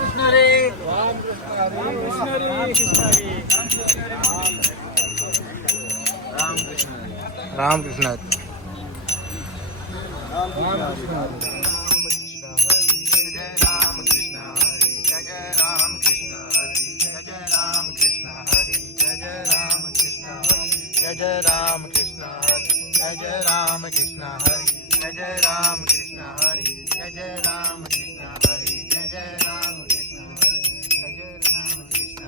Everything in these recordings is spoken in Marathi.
रामकृष्ण रे रामकृष्ण जय राम कृष्ण हरी जय जय राम कृष्ण हरी जय जय राम कृष्ण हरी जय जय राम कृष्ण हरी जय जय राम कृष्ण हरी जय जय राम कृष्ण हरी जय जय राम कृष्ण हरी जय जय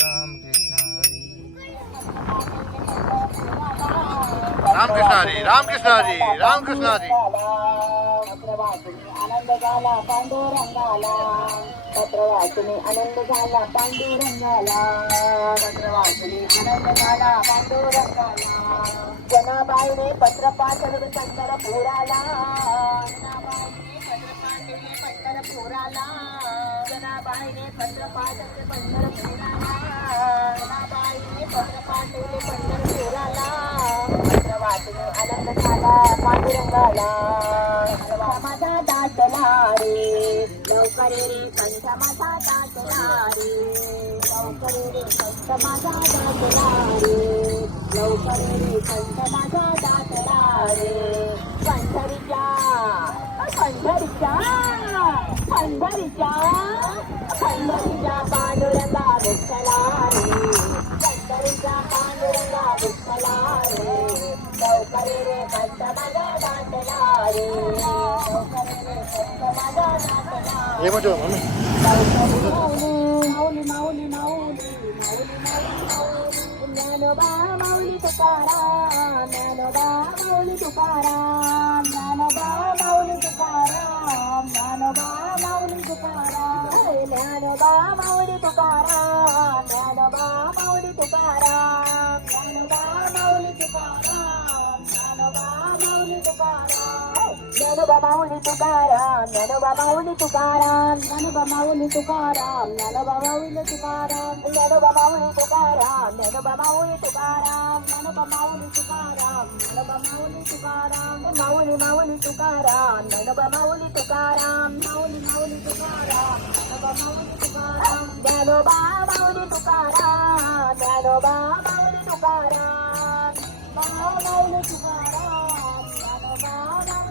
राम कृष्ण हरी रामकृष्ण हरी रामकृष्ण हरी रामकृष्ण हरी आनंद झाला पांडुरंगाला पत्र वाचणे आनंद झाला पांडुरंगाला पत्र वाचणे आनंद झाला पांडुरंगाला जनाबाईने पत्र पाठवले पंढरपुराला जनाबाईने पत्र पाठवले पंढरपुराला जनाबाईने पत्र पाठवले पंढरपुराला पत्र वाचणे आनंद झाला पांडुरंगाला माझा दाटला रे लवकर रे कंठ माझा दाटला रे लवकर रे कंठ माझा दाटला रे लवकर रे कंठ माझा दाटला रे पंढरीच्या पंढरीच्या पंढरीच्या पंढरीच्या पांडुरंगा विठ्ठला रे पंढरीच्या पांडुरंगा विठ्ठला रे लवकर रे कंठ माझा दाटला रे लवकर रे कंठ माझा दाटला हे मग मम्मी माऊली माऊली माऊली ज्ञानोबा माऊली तुकाराम ज्ञानोबा माऊली तुकाराम ज्ञानोबा माऊली तुकाराम ज्ञानोबा माऊली तुकाराम ज्ञानोबा माऊली तुकाराम ज्ञानोबा माऊली तुकाराम ज्ञानोबा माऊली तुकाराम ज्ञानोबा माऊली तुकाराम ज्ञानोबा माऊली तुकाराम ज्ञानोबा माऊली तुकाराम ज्ञानोबा माऊली तुकाराम ज्ञानोबा माऊली तुकाराम ज्ञानोबा माऊली तुकाराम ज्ञानोबा माऊली तुकाराम ज्ञानोबा माऊली तुकाराम ज्ञानोबा माऊली तुकाराम माऊली माऊली तुकाराम ज्ञानोबा माऊली तुकाराम माऊली माऊली तुकाराम ज्ञानोबा माऊली तुकाराम ज्ञानोबा माऊली तुकाराम ज्ञानोबा माऊली तुकाराम माऊली तुकाराम ज्ञानोबा माऊली तुकाराम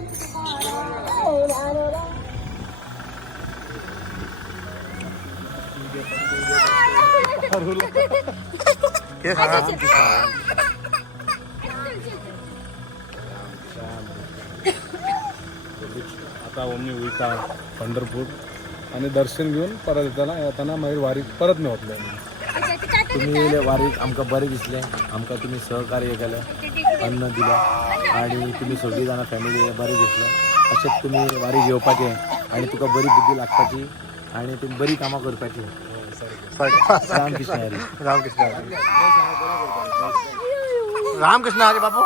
हे सांगा आता ओमनी उलटा पंढरपूर आणि दर्शन घेऊन परत येताना मागीर वारीक परत मेवतले तुम्ही वारीक आमकां बरें दिसलें आमकां तुम्ही सहकार्य केलें अन्न दिलें आणि तुम्ही सगळीं जाणां फॅमिली बरें दिसलें अशेंच तुम्ही वारीक येवपाचें आणि तुका बरी बुद्धी लागपाची आणि तुम्ही बरी कामां करपाची रामकृष्ण हरी रामकृष्ण हरी रामकृष्ण हरी बाबू